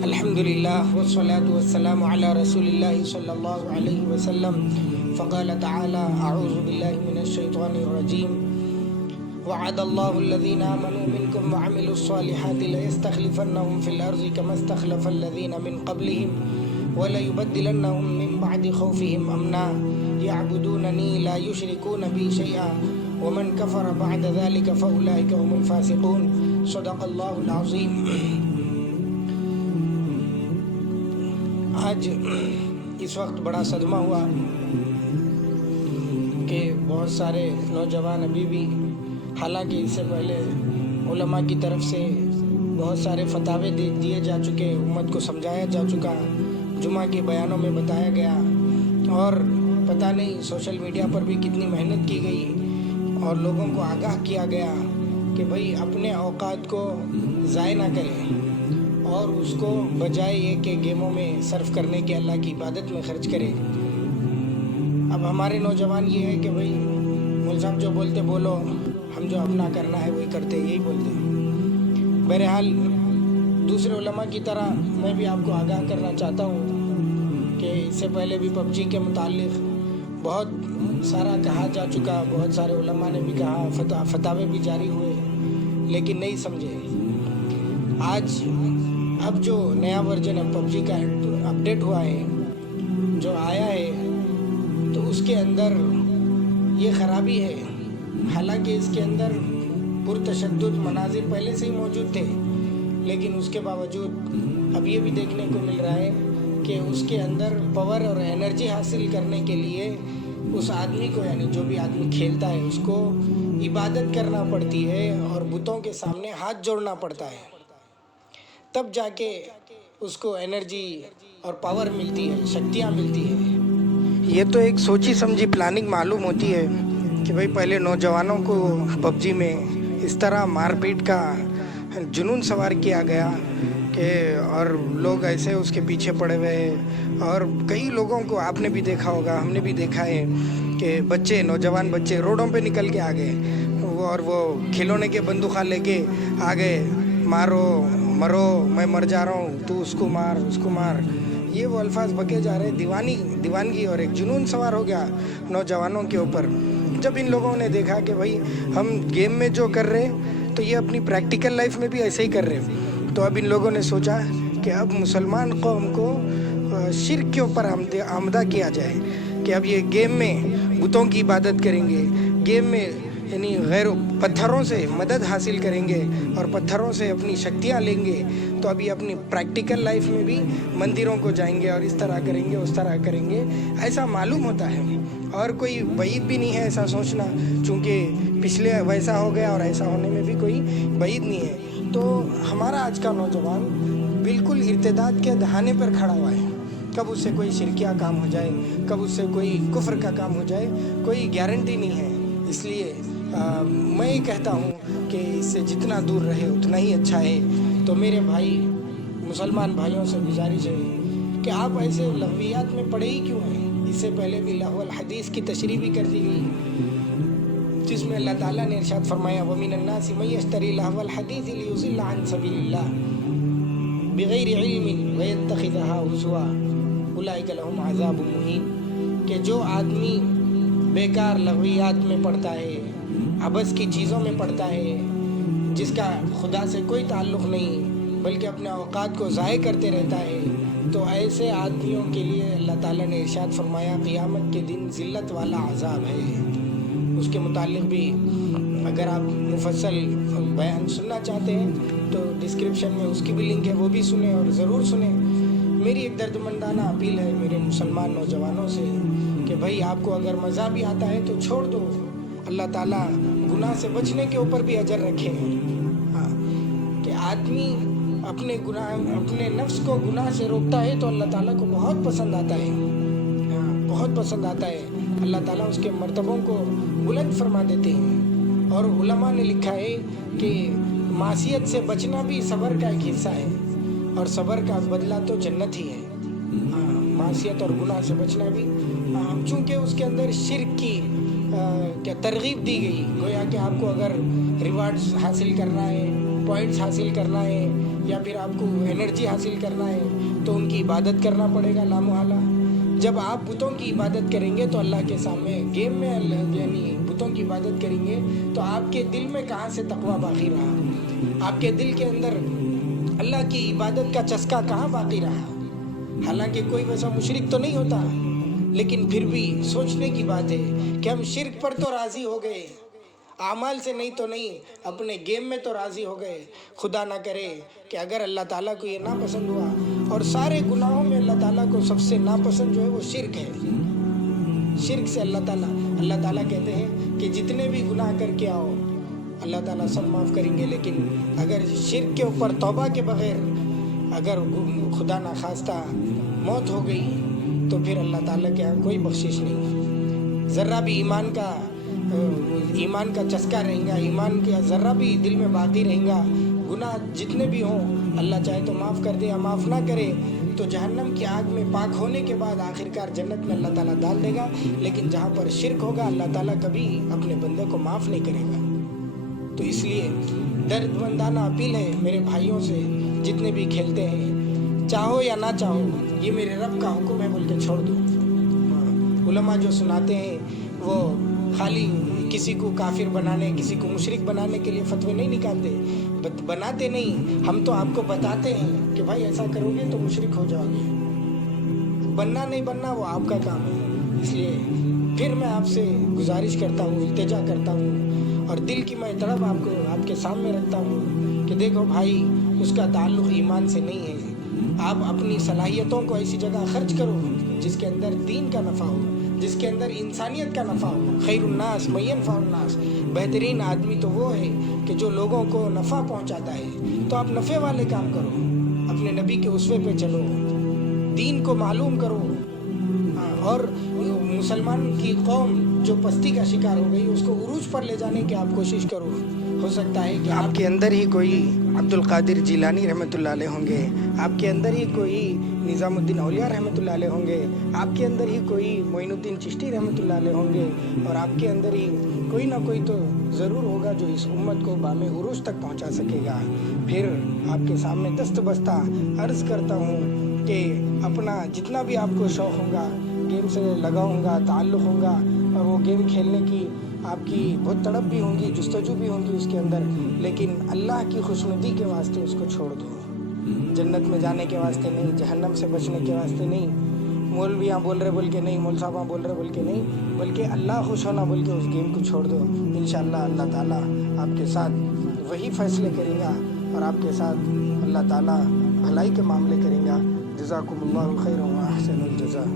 الحمد لله والصلاة والسلام على رسول الله صلى الله عليه وسلم. فقال تعالى: أعوذ بالله من الشيطان الرجيم. وعد الله الذين آمنوا منكم وعملوا الصالحات ليستخلفنهم في الأرض كما استخلف الذين من قبلهم وليبدلنهم من بعد خوفهم أمنا يعبدونني لا يشركون بي شيئا ومن كفر بعد ذلك فأولئك هم الفاسقون. صدق الله العظيم. آج اس وقت بڑا صدمہ ہوا کہ بہت سارے نوجوان ابھی بھی، حالانکہ اس سے پہلے علماء کی طرف سے بہت سارے فتاوے دیے جا چکے، امت کو سمجھایا جا چکا، جمعہ کے بیانوں میں بتایا گیا، اور پتہ نہیں سوشل میڈیا پر بھی کتنی محنت کی گئی اور لوگوں کو آگاہ کیا گیا کہ بھئی اپنے اوقات کو ضائع نہ کریں اور اس کو بجائے یہ کہ گیموں میں صرف کرنے کے اللہ کی عبادت میں خرچ کرے. اب ہمارے نوجوان یہ ہے کہ بھئی ملزم جو بولتے بولو، ہم جو اپنا کرنا ہے وہی کرتے، یہی بولتے. بہرحال دوسرے علماء کی طرح میں بھی آپ کو آگاہ کرنا چاہتا ہوں کہ اس سے پہلے بھی پب جی کے متعلق بہت سارا کہا جا چکا، بہت سارے علماء نے بھی کہا، فتاوے بھی جاری ہوئے، لیکن نہیں سمجھے. آج اب جو نیا ورژن پب جی کا اپڈیٹ ہوا ہے، جو آیا ہے، تو اس کے اندر یہ خرابی ہے. حالانکہ اس کے اندر پرتشدد مناظر پہلے سے ہی موجود تھے، لیکن اس کے باوجود اب یہ بھی دیکھنے کو مل رہا ہے کہ اس کے اندر پاور اور انرجی حاصل کرنے کے لیے اس آدمی کو، یعنی جو بھی آدمی کھیلتا ہے، اس کو عبادت کرنا پڑتی ہے اور بتوں کے سامنے ہاتھ جوڑنا پڑتا ہے، تب جا کے اس کو انرجی اور پاور ملتی ہے، شکتیاں ملتی ہیں. یہ تو ایک سوچی سمجھی پلاننگ معلوم ہوتی ہے کہ بھئی پہلے نوجوانوں کو پب جی میں اس طرح مار پیٹ کا جنون سوار کیا گیا کہ اور لوگ ایسے اس کے پیچھے پڑے ہوئے ہیں. اور کئی لوگوں کو آپ نے بھی دیکھا ہوگا، ہم نے بھی دیکھا ہے کہ بچے، نوجوان بچے روڈوں پہ نکل کے آ گئے اور وہ کھلونے کے بندوقیں لے کے آ گئے، مارو مرو، میں مر جا رہا ہوں، تو اس کو مار، اس کو مار. یہ وہ الفاظ بکے جا رہے، دیوانگی اور ایک جنون سوار ہو گیا نوجوانوں کے اوپر. جب ان لوگوں نے دیکھا کہ بھئی ہم گیم میں جو کر رہے تو یہ اپنی پریکٹیکل لائف میں بھی ایسے ہی کر رہے، تو اب ان لوگوں نے سوچا کہ اب مسلمان قوم کو شرک کے اوپر آمدہ کیا جائے، کہ اب یہ گیم میں بتوں کی عبادت کریں گے، گیم میں یعنی غیر پتھروں سے مدد حاصل کریں گے اور پتھروں سے اپنی شکتیاں لیں گے. تو ابھی اپنی پریکٹیکل لائف میں بھی مندروں کو جائیں گے اور اس طرح کریں گے، اس طرح کریں گے، ایسا معلوم ہوتا ہے. اور کوئی بعید بھی نہیں ہے ایسا سوچنا، چونکہ پچھلے ویسا ہو گیا اور ایسا ہونے میں بھی کوئی بعید نہیں ہے. تو ہمارا آج کا نوجوان بالکل ارتداد کے دہانے پر کھڑا ہوا ہے. کب اس سے کوئی شرکیہ کام ہو جائے، کب اس سے کوئی کفر کا کام ہو جائے، کوئی گارنٹی نہیں ہے. اس لیے میں یہ کہتا ہوں کہ اس سے جتنا دور رہے اتنا ہی اچھا ہے. تو میرے بھائی، مسلمان بھائیوں سے گزارش ہے کہ آپ ایسے لغویات میں پڑے ہی کیوں ہیں. اس سے پہلے بھی لغو الحدیث کی تشریح بھی کر دی گئی، جس میں اللہ تعالیٰ نے ارشاد فرمایا: وَمِنَ النَّاسِ مَن يَشْتَرِي لَهْوَ الْحَدِيثِ لِيُضِلَّ عَن سَبِيلِ اللَّهِ بِغَيْرِ عِلْمٍ وَيَتَّخِذَهَا هُزُوًا أُولَٰئِكَ لَهُمْ عَذَابٌ مُّهِينٌ. کہ جو آدمی بیکار لغویات میں پڑتا ہے، عبث کی چیزوں میں پڑتا ہے، جس کا خدا سے کوئی تعلق نہیں بلکہ اپنے اوقات کو ضائع کرتے رہتا ہے، تو ایسے آدمیوں کے لیے اللہ تعالیٰ نے ارشاد فرمایا قیامت کے دن ذلت والا عذاب ہے. اس کے متعلق بھی اگر آپ مفصل بیان سننا چاہتے ہیں تو ڈسکرپشن میں اس کی بھی لنک ہے، وہ بھی سنیں اور ضرور سنیں. میری ایک دردمندانہ اپیل ہے میرے مسلمان نوجوانوں سے کہ بھائی آپ کو اگر مزہ بھی آتا ہے تو چھوڑ دو. اللہ تعالیٰ گناہ سے بچنے کے اوپر بھی اجر رکھے ہیں. کہ آدمی اپنے نفس کو گناہ سے روکتا ہے تو اللہ تعالیٰ کو بہت پسند آتا ہے، بہت پسند آتا ہے. اللہ تعالیٰ اس کے مرتبوں کو بلند فرما دیتے ہیں. اور علماء نے لکھا ہے کہ معصیت سے بچنا بھی صبر کا ایک حصہ ہے، اور صبر کا بدلہ تو جنت ہی ہے. معصیت اور گناہ سے بچنا بھی، چونکہ اس کے اندر شرک کی کیا ترغیب دی گئی، گویا کہ آپ کو اگر ریوارڈز حاصل کرنا ہے، پوائنٹس حاصل کرنا ہے، یا پھر آپ کو انرجی حاصل کرنا ہے تو ان کی عبادت کرنا پڑے گا لامحالہ. جب آپ بتوں کی عبادت کریں گے تو اللہ کے سامنے گیم میں یعنی بتوں کی عبادت کریں گے تو آپ کے دل میں کہاں سے تقویٰ باقی رہا؟ آپ کے دل کے اندر اللہ کی عبادت کا چسکا کہاں باقی رہا؟ حالانکہ کوئی ویسا مشرک تو نہیں ہوتا، لیکن پھر بھی سوچنے کی بات ہے کہ ہم شرک پر تو راضی ہو گئے، اعمال سے نہیں تو نہیں، اپنے گیم میں تو راضی ہو گئے. خدا نہ کرے کہ اگر اللہ تعالیٰ کو یہ ناپسند ہوا، اور سارے گناہوں میں اللہ تعالیٰ کو سب سے ناپسند جو ہے وہ شرک ہے. شرک سے اللہ تعالیٰ کہتے ہیں کہ جتنے بھی گناہ کر کے آؤ اللہ تعالیٰ سب معاف کریں گے، لیکن اگر شرک کے اوپر توبہ کے بغیر اگر خدا نخواستہ موت ہو گئی تو پھر اللہ تعالیٰ کے یہاں کوئی بخشش نہیں. ذرہ بھی ایمان کا چسکا رہیں گا، ایمان کا ذرہ بھی دل میں باقی رہیں گا. گناہ جتنے بھی ہوں اللہ چاہے تو معاف کر دے یا معاف نہ کرے تو جہنم کی آگ میں پاک ہونے کے بعد آخرکار جنت میں اللہ تعالیٰ ڈال دے گا. لیکن جہاں پر شرک ہوگا اللہ تعالیٰ کبھی اپنے بندے کو معاف نہیں کرے گا. تو اس لیے درد مندانہ اپیل ہے میرے بھائیوں سے، جتنے بھی کھیلتے ہیں، چاہو یا نہ چاہو یہ میرے رب کا حکم ہے بول کے چھوڑ دو. علماء جو سناتے ہیں وہ خالی کسی کو کافر بنانے، کسی کو مشرک بنانے کے لیے فتوے نہیں نکالتے، بناتے نہیں. ہم تو آپ کو بتاتے ہیں کہ بھائی ایسا کرو گے تو مشرک ہو جاؤ گے. بننا نہیں بننا وہ آپ کا کام ہے. اس لیے پھر میں آپ سے گزارش کرتا ہوں، التجا کرتا ہوں، اور دل کی میں تڑپ آپ کے سامنے رکھتا ہوں کہ دیکھو بھائی، اس کا تعلق ایمان سے نہیں ہے. آپ اپنی صلاحیتوں کو ایسی جگہ خرچ کرو جس کے اندر دین کا نفع ہو، جس کے اندر انسانیت کا نفع ہو. خیر الناس من ينفع الناس، بہترین آدمی تو وہ ہے کہ جو لوگوں کو نفع پہنچاتا ہے. تو آپ نفع والے کام کرو، اپنے نبی کے اسوے پہ چلو، دین کو معلوم کرو. اور مسلمان کی قوم جو پستی کا شکار ہو گئی اس کو عروج پر لے جانے کی آپ کوشش کرو. ہو سکتا ہے کہ آپ کے اندر ہی کوئی عبد القادر جیلانی رحمۃ اللہ علیہ ہوں گے، آپ کے اندر ہی کوئی نظام الدین اولیاء رحمۃ اللہ علیہ ہوں گے، آپ کے اندر ہی کوئی معین الدین چشتی رحمۃ اللہ علیہ ہوں گے، اور آپ کے اندر ہی کوئی نہ کوئی تو ضرور ہوگا جو اس امت کو بام عروج تک پہنچا سکے گا. پھر آپ کے سامنے دست بستہ عرض کرتا ہوں کہ اپنا جتنا بھی آپ کو شوق ہوگا، گیم سے لگاؤں گا، تعلق ہوگا، اور وہ گیم کھیلنے کی آپ کی بہت تڑپ بھی ہوں گی، جستجو بھی ہوں گی اس کے اندر، لیکن اللہ کی خوشنودی کے واسطے اس کو چھوڑ دو. جنت میں جانے کے واسطے نہیں، جہنم سے بچنے کے واسطے نہیں، مولویاں بول رہے بول کے نہیں، مول صاحباں بول رہے بول کے نہیں، بلکہ اللہ خوش ہونا بول کے اس گیم کو چھوڑ دو. انشاءاللہ اللہ تعالیٰ آپ کے ساتھ وہی فیصلے کرے گا، اور آپ کے ساتھ اللہ تعالیٰ بھلائی کے معاملے کریں گا. جزاکم اللہ خیر و احسن الجزاء.